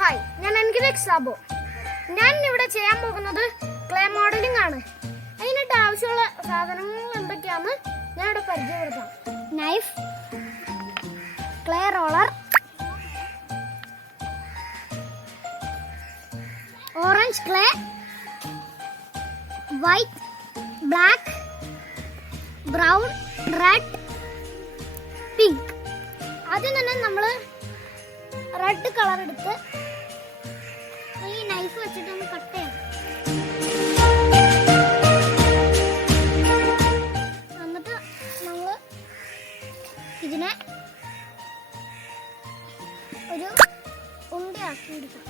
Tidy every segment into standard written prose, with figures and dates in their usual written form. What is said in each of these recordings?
Hi, ഞാൻ എൻഗിലെക്സ് സാബു. ഞാൻ ഇവിടെ ചെയ്യാൻ പോകുന്നത് ക്ലേ മോഡലിംഗ് ആണ്. അതിനായിട്ട് ആവശ്യമുള്ള സാധനങ്ങൾ എന്തൊക്കെയാണെന്ന് ഞാൻ ഇവിടെ പരിചയപ്പെടുത്താം. Knife, clay roller, orange clay, white, black, brown, red, pink. ആദ്യം തന്നെ നമ്മൾ റെഡ് കളർ എടുത്ത് ഈ നൈഫ് വെച്ചിട്ട് ഒന്ന് കട്ട് ചെയ്യണം. എന്നിട്ട് നമ്മൾ ഇതിനെ ഒരു ഉണ്ടയാക്കി എടുക്കാം.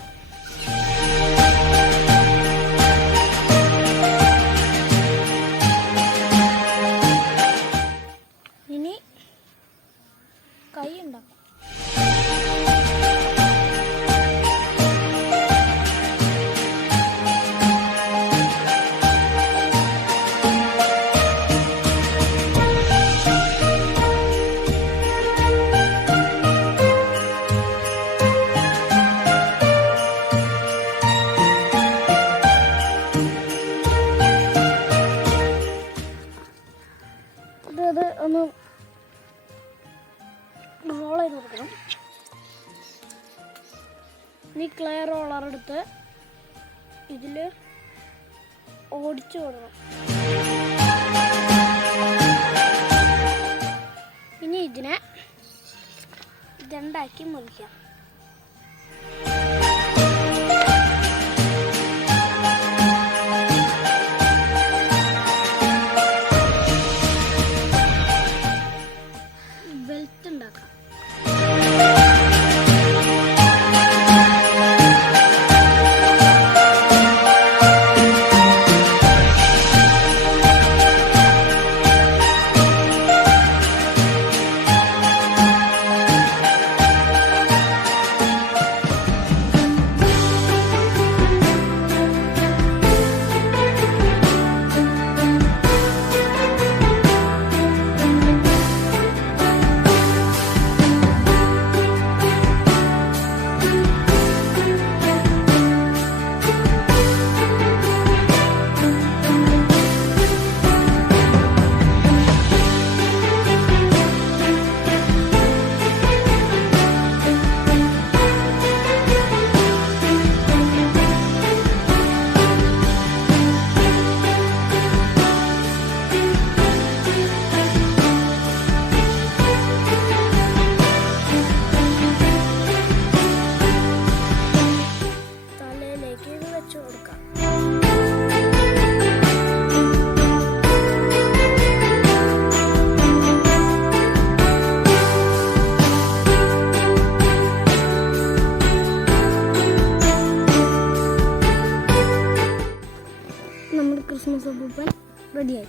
ഇനി കൈ ഉണ്ടാക്കാം. അത് ഒന്ന് റോൾ ചെയ്ത് കൊടുക്കണം. ഇനി ക്ലേ റോളർ എടുത്ത് ഇതിൽ ഓടിച്ചു കൊടുക്കണം. ഇനി ഇതിനെ രണ്ടാക്കി മുറിക്കാം. ബെൽറ്റ് ഉണ്ടാക്കാം. നമ്മുടെ ക്രിസ്മസ് അപ്പൂപ്പൻ റെഡിയായി.